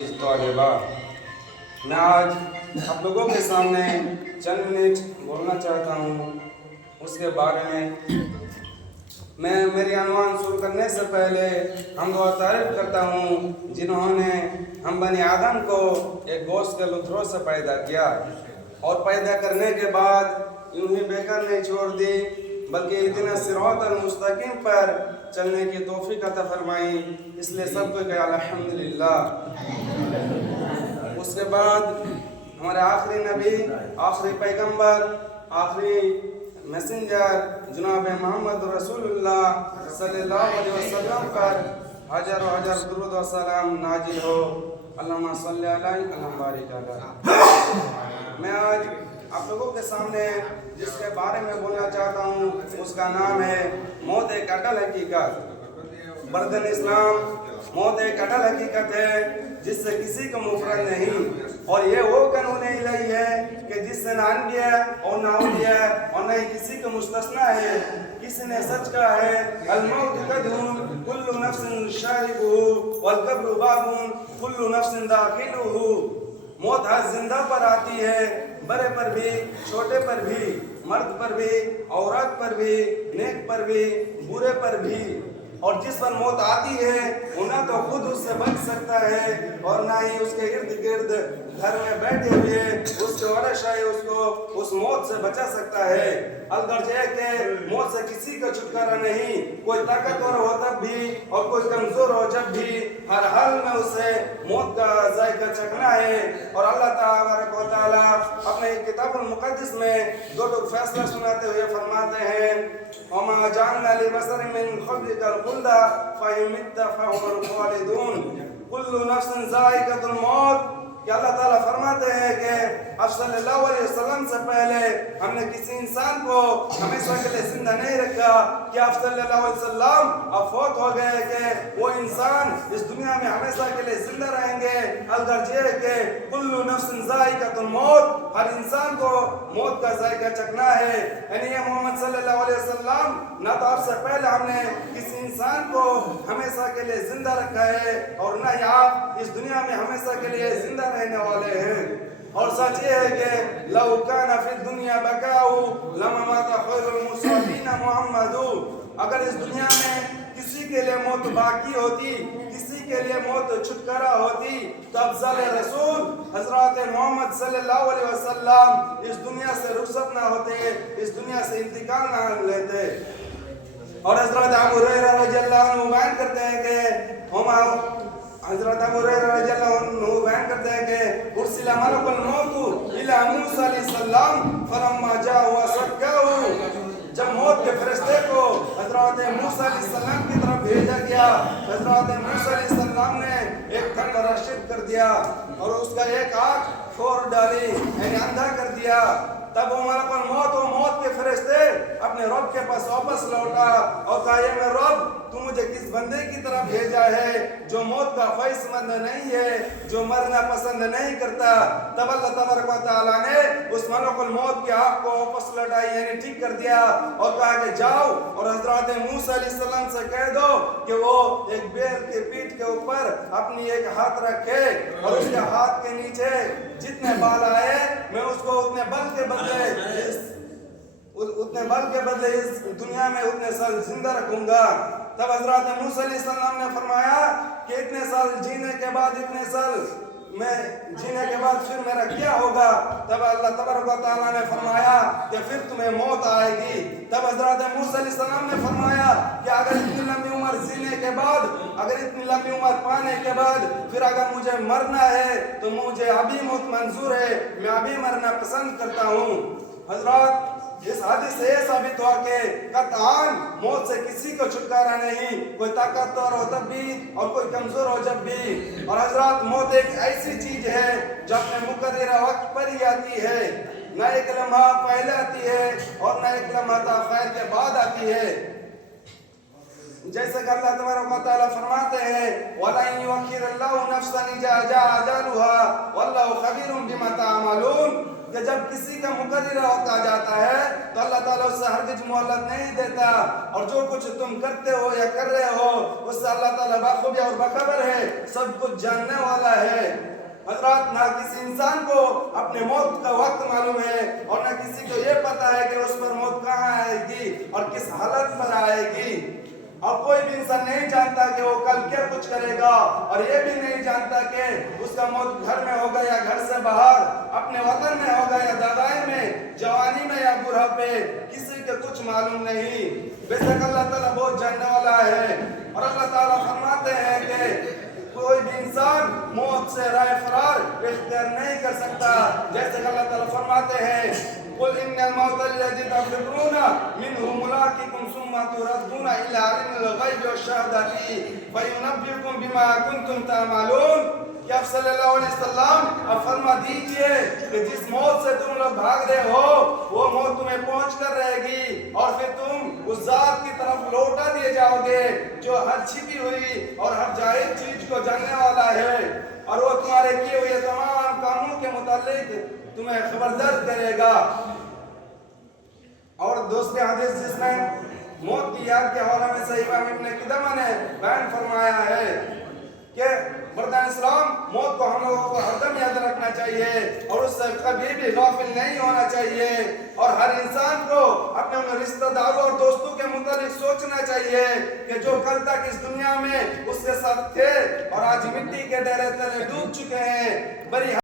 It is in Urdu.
طالبہ میں آج آپ لوگوں کے سامنے چند منٹ بولنا چاہتا ہوں اس کے بارے میں میری عنوان شروع کرنے سے پہلے حمد و تعریف کرتا ہوں جنہوں نے ہم بنی آدم کو ایک گوشت کے لتھڑوں سے پیدا کیا اور پیدا کرنے کے بعد یوں ہی بے کر نہیں چھوڑ دی بلکہ اتنا صراط المستقیم پر چلنے کی توفیق عطا فرمائی، اس لیے سب کو کہا الحمدللہ۔ اس کے بعد ہمارے آخری نبی، آخری پیغمبر، آخری میسنجر جناب محمد رسول اللہ صلی اللہ علیہ وسلم پر ہزار و ہزار درود و سلام نازل ہو۔ اللہم صلی علیہ اللہم بارک علیہ۔ میں آج آپ لوگوں کے سامنے جس کے بارے میں بولنا چاہتا ہوں اس کا نام ہے موت ایک اٹل حقیقت۔ بردن اسلام، موت ایک اٹل حقیقت ہے جس سے کسی کو مفرد نہیں، اور یہ وہ قانون الہی ہے کہ جس سے نہ انبیاء اور نہ اولیاء اور نہ ہی کسی کو مستثنیٰ ہے۔ کسی نے سچ کہا ہے الموت قدحٌ کل نفس شاربہ والقبر باب کل نفس داخلہ۔ موت ہر زندہ پر آتی ہے، بڑے پر بھی، چھوٹے پر بھی، مرد پر بھی، عورت پر بھی، نیک پر بھی، برے پر بھی۔ اور جس پر موت آتی ہے وہ نہ تو خود اس سے بچ سکتا ہے اور نہ ہی اس کے ارد گرد گھر میں بیٹھے ہوئے اس کے ورثہ اس کو اس موت سے بچا سکتا ہے۔ الغرض یہ کہ موت سے کسی کا چھٹکارا نہیں، کوئی طاقتور ہو تب بھی اور کوئی کمزور ہو جب بھی، ہر حال میں اسے موت کا ذائقہ چکھنا ہے۔ اور اللہ تبارک و تعالیٰ اپنے کتاب المقدس میں دو فیصلہ سناتے ہوئے فرماتے ہیں وَمَا جَعَلْنَا لِبَشَرٍ مِّن قَبْلِكَ الْخُلْدَ فَإِن مِتَّ فَهُمُ الْخَالِدُونَ كُلُّ نَفْسٍ ذَائِقَةُ الْمَوْتِ کہ اللہ تعالیٰ فرماتے ہیں کہ آپ صلی اللہ علیہ وسلم سے پہلے ہم نے کسی انسان کو ہمیشہ کے لیے زندہ نہیں رکھا کہ آپ صلی اللہ علیہ وسلم اب فوت ہو گئے کہ وہ انسان اس دنیا میں ہمیشہ کے لیے زندہ رہیں گے۔ الغرض یہ ہے کہ کل نفس ذائقۃ الموت، ہر انسان کو موت کا ذائقہ چکھنا ہے۔ یعنی یہ محمد صلی اللہ علیہ وسلم نہ تو آپ سے پہلے ہم نے کسی انسان کو ہمیشہ کے لیے زندہ رکھا ہے اور نہ ہی آپ اس دنیا میں ہمیشہ کے لیے زندہ رہنے والے ہیں۔ اور سچ یہ ہے کہ لو کان فی الدنیا بقاء لما مات خیر المصابین محمد، اگر اس دنیا میں کسی کے لیے موت باقی ہوتی، کسی کے لیے موت چھٹکارا ہوتی تو افضل رسول حضرات محمد صلی اللہ علیہ وسلم اس دنیا سے رخصت نہ ہوتے، اس دنیا سے انتقال نہ لیتے۔ اور حضرت ابو ہریرہ رضی اللہ عنہ بیان کرتے ہیں کہ حضرت ابو ہریرہ رضی اللہ عنہ بیان کرتے ہیں کہ ارسل ملک الموت الی موسیٰ علیہ السلام فلما جاء وصدقه، جب موت کے فرشتے کو حضرت موسیٰ علیہ السلام کی طرف بھیجا گیا، حضرت موسیٰ علیہ السلام نے ایک تھن راشد کر دیا اور اس کا ایک آنکھ پھوڑ ڈالی، یعنی اندھا کر دیا۔ تب وہ ملک الموت و موت کے فرشتے اپنے رب کے پاس واپس لوٹا اور کہا یہ میرے رب تو مجھے کس بندے کی طرف بھیجا ہے جو موت کا خواہش مند نہیں ہے، جو مرنا پسند نہیں کرتا۔ تب اللہ تبارک و تعالیٰ نے اس ملک الموت کی آنکھ کو واپس لوٹائی، یعنی ٹھیک کر دیا اور کہا کہ جاؤ اور حضرت موسیٰ علیہ السلام سے کہہ دو کہ وہ ایک بیل کے پیٹھ کے اوپر اپنی ایک ہاتھ رکھے اور اس کے ہاتھ کے نیچے جتنے بال آئے میں اس کو اتنے بل کے بدلے اس دنیا میں اتنے سال زندہ رکھوں گا۔ تب حضرت موسیٰ علیہ السلام نے فرمایا کہ اتنے سال جینے کے بعد، اتنے سال میں جینے کے بعد پھر میرا کیا ہوگا؟ تب اللہ تبارک و تعالیٰ نے فرمایا کہ پھر تمہیں موت آئے گی۔ تب حضرت موسیٰ علیہ السلام نے فرمایا کہ اگر اتنی لمبی عمر جینے کے بعد، اگر اتنی لمبی عمر پانے کے بعد پھر اگر مجھے مرنا ہے تو مجھے ابھی موت منظور ہے، میں ابھی مرنا پسند کرتا ہوں۔ حضرات اس حدیث سے یہ ثابت ہوا کہ قطعاً موت سے کسی کو چھٹکارا نہیں، کوئی طاقتور ہو تب بھی اور کوئی کمزور ہو جب بھی۔ اور حضرات موت ایک ایسی چیز ہے جو اپنے مقررہ وقت پر ہی آتی ہے، نہ ایک لمحہ پہلے آتی ہے اور نہ ایک لمحہ تاخیر کے بعد آتی ہے۔ جیسے کہ اللہ تبارک و تعالیٰ فرماتے ہیں وَلَن يُؤَخِّرَ اللَّهُ نَفْسًا إِذَا جَاءَ أَجَلُهَا وَاللَّهُ خَبِيرٌ بِمَا تَعْمَلُونَ، کہ جب کسی کا مقررہ ہوتا جاتا ہے تو اللہ تعالیٰ اس سے ہرگز مہلت نہیں دیتا، اور جو کچھ تم کرتے ہو یا کر رہے ہو اس سے اللہ تعالیٰ باخبر اور باخبر ہے، سب کچھ جاننے والا ہے۔ حضرات، نہ کسی انسان کو اپنے موت کا وقت معلوم ہے، اور نہ کسی کو یہ پتا ہے کہ اس پر موت کہاں آئے گی اور کس حالت پر آئے گی، اور کوئی بھی انسان نہیں جانتا کہ وہ کل کیا کچھ کرے گا، اور یہ بھی نہیں جانتا کہ اس کا موت گھر میں ہوگا یا گھر سے باہر، اپنے وطن میں ہوگا یا دادائی میں، جوانی میں یا بڑھاپے، کسی کے کچھ معلوم نہیں۔ بے شک اللہ تعالیٰ بہت جاننے والا ہے، اور اللہ تعالیٰ فرماتے ہیں کہ کوئی بھی انسان موت سے رائے فرار اختیار نہیں کر سکتا، جیسے کہ اللہ تعالیٰ فرماتے ہیں قُلْ إِنَّ الْمَوْتَ الَّذِي تَفِرُّونَ مِنْهُ مُلَاقِيكُمْ ثُمَّ تُرَدُّونَ إِلَىٰ عَالِمِ الْغَيْبِ وَالشَّهَادَةِ فَيُنَبِّئُكُم بِمَا كُنتُمْ تَعْمَلُونَ۔ کہ آپ صلی اللہ علیہ وسلم آپ فرما دیجئے کہ جس موت سے تم لوگ بھاگ رہے ہو وہ موت تمہیں پہنچ کر رہے گی، اور پھر تم اس ذات کی طرف لوٹا دیے جاؤ گے جو ہر چھپی ہوئی اور ہر ظاہر چیز کو جاننے والا ہے، اور وہ تمہارے کیے ہوئے تمام کاموں کے متعلق تمہیں خبردار کرے گا۔ اور دوسری حدیث جس میں موت کی یاد کے حوالے میں سے امام ابن قدامہ نے بیان فرمایا ہے کہ مردان اسلام موت کو ہم لوگوں کو ہر دم یاد رکھنا چاہیے، اور اس سے کبھی بھی غافل نہیں ہونا چاہیے، اور ہر انسان کو اپنے رشتہ داروں اور دوستوں کے متعلق سوچنا چاہیے کہ جو کل تک اس دنیا میں اس کے ساتھ تھے اور آج مٹی کے ڈیرے تلے ڈوب چکے ہیں، بری